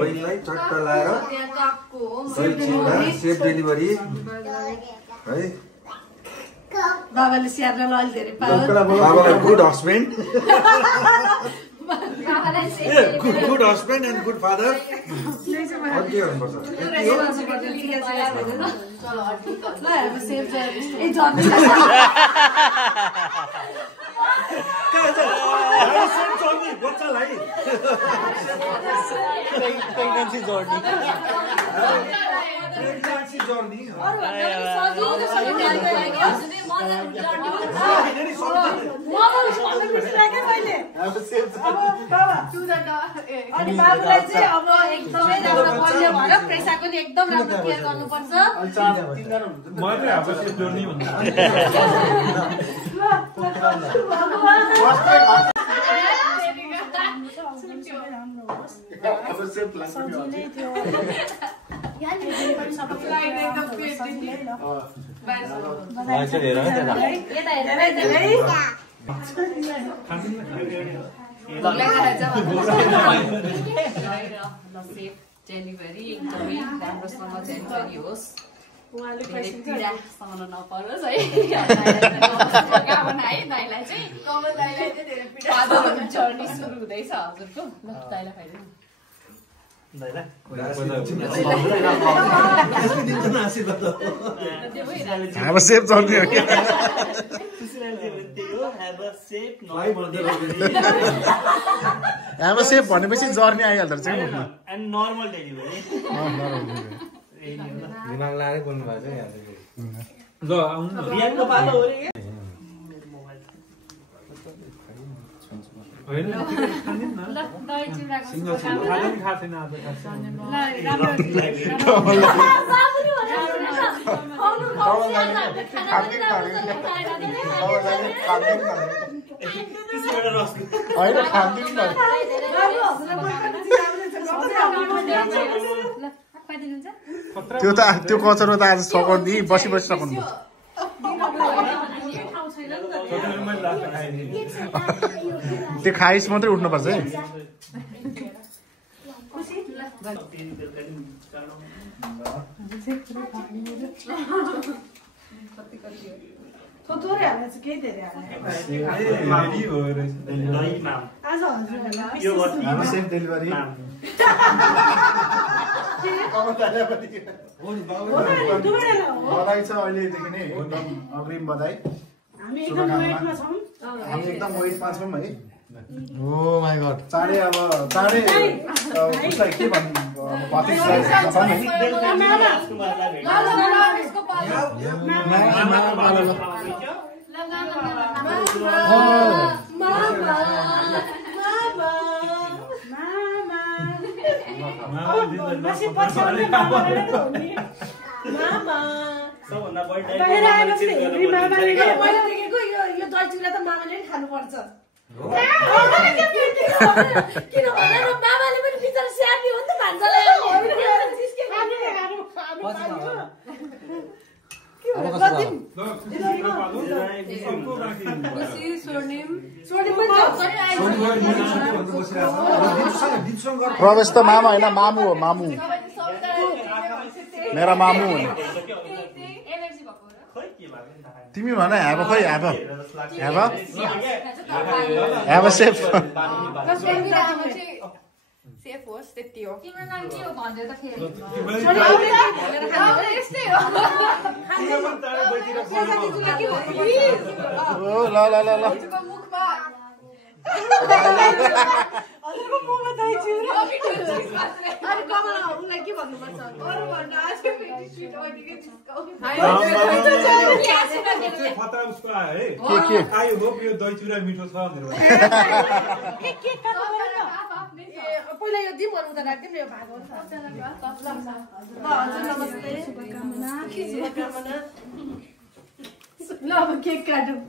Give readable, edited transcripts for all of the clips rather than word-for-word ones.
बहिनीलाई चट्ट लाएर सेफ डेलिभरी है बाबाले स्याहार्न अलि धेरै बाबालाई good husband good husband and good father pregnancy journey अनि बाबुलाई चाहिँ अब एकदमै राम्रो बलियो भएर प्रेसर पनि एकदम राम्रो केयर गर्नुपर्छ डेलिभरी एकदमै राम्रोसँग डेलिभरी होस् धेरै पीडा सहन नपरोस् है दाइलाई चाहिँ जर्नी सुरु हुँदैछ हजुरको ल दाइलाई खाइदिनु सेफ जर्नी हो क्या अब सेफ भनेपछि जर्नी आइहाल्दो रहेछ मुखमा नर्मल डेलिभरी दिमाग लाएर बोल्नु भएको छ रियाको पालो हो रे त्यो कचरो त आज सकाउनु बसी बसी सकाउनु त्यो खाइस मात्रै उठ्नुपर्छ है डेलिभरी बधाई छ अहिलेदेखि नै एकदम अग्रिम बधाई हामी एकदम वेटमा छौँ है ओ माई गॉड चाँडै उसलाई के भन्नु प्रवेश त मामा होइन मामु हो मामु मेरा मामु हो तिमी भन ह्याभ खै ह्याभ सेफ सेफ होस् त्यति हो तिम्रो नाम के हो भन्दै त फेरि ल ल ल ल आई होप यो दही चुरा मिठो छ पहिला यो दिउँ उता राख्दिउँ यो भाग नमस्ते शुभकामना ल अब केक काटौँ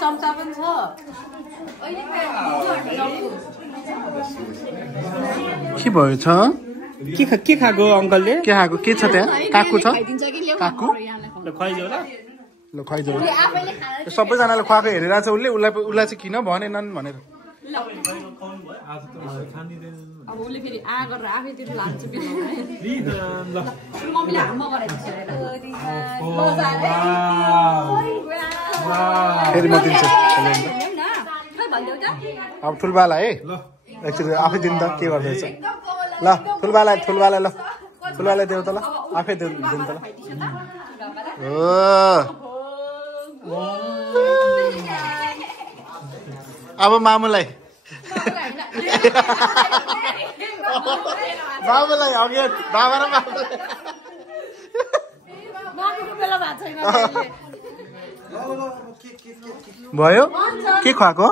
चम्चा पनि छ के भयो छ के खाएको अङ्कलले के खाएको के छ त्यहाँ काकु छ काकु ल खुवाइदेऊ ल ल खुवाइदेऊ सबैजनाले खुवाएको हेरेर चाहिँ उसलाई चाहिँ किन भनेनन् भनेर अब उसले फेरि आ गरेर आफैतिर लान्छ मम्मीले हाम्मा फेरि म दिन्छु अब ठुलबाला है एकचोटि आफै दिनु त के गर्दैछ ल ठुलबाला ल ठुलबाला देऊ त ल आफै दिनु त ल अब मामुलाई बाबुलाई अघि बाबा र भयो के खुवाएको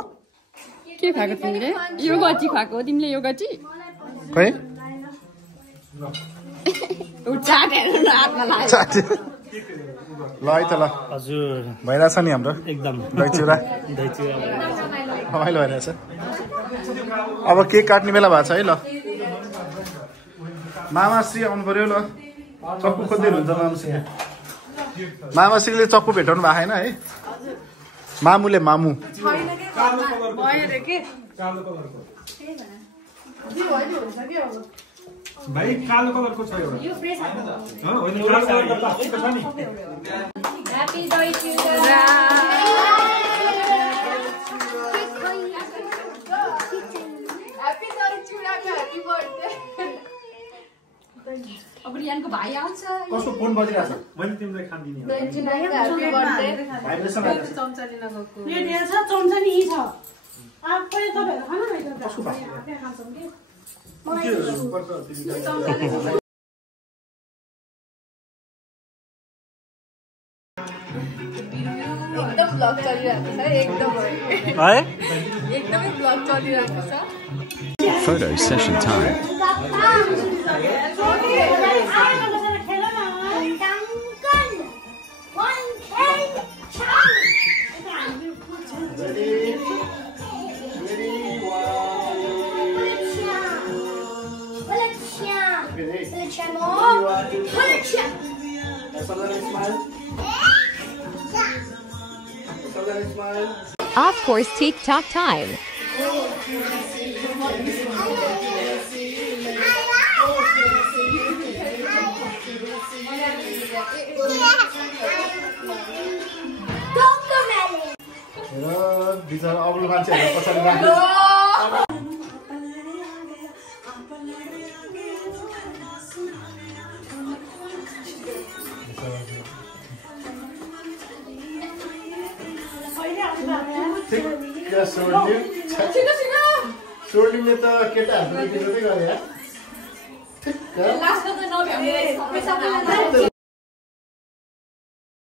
के खाएको तिमीले यो गची खुवाएको तिमीले यो गची खै ल है त ल हजुर भइरहेछ नि हाम्रो एकदम दही चिउरा रमाइलो भइरहेछ अब केक काट्ने बेला भएको छ है ल मामाश्री आउनु पर्यो ल चक्कु खोज्दै हुनुहुन्छ मामाश्री मामाश्रीले चक्कु भेटाउनु भएको छैन है मामुले मामु भाइ कालो कलरको छ एउटा होइन कालो कलरको प्लास्टिकको छ नि ह्यापी दही चिउरा अब रियानको भाइ आउँछ कस्तो फोन बजिरहेछ मैले तिमीलाई खान्दिनी एकदम ब्लग चलिरहेको छ एकदमै ब्लग चलिरहेको छ Photo session time. Of course, TikTok time. बिचरा अग्लो मान्छेहरू पछाडि राख्नु सोर्लिङले त केटाहरू गरे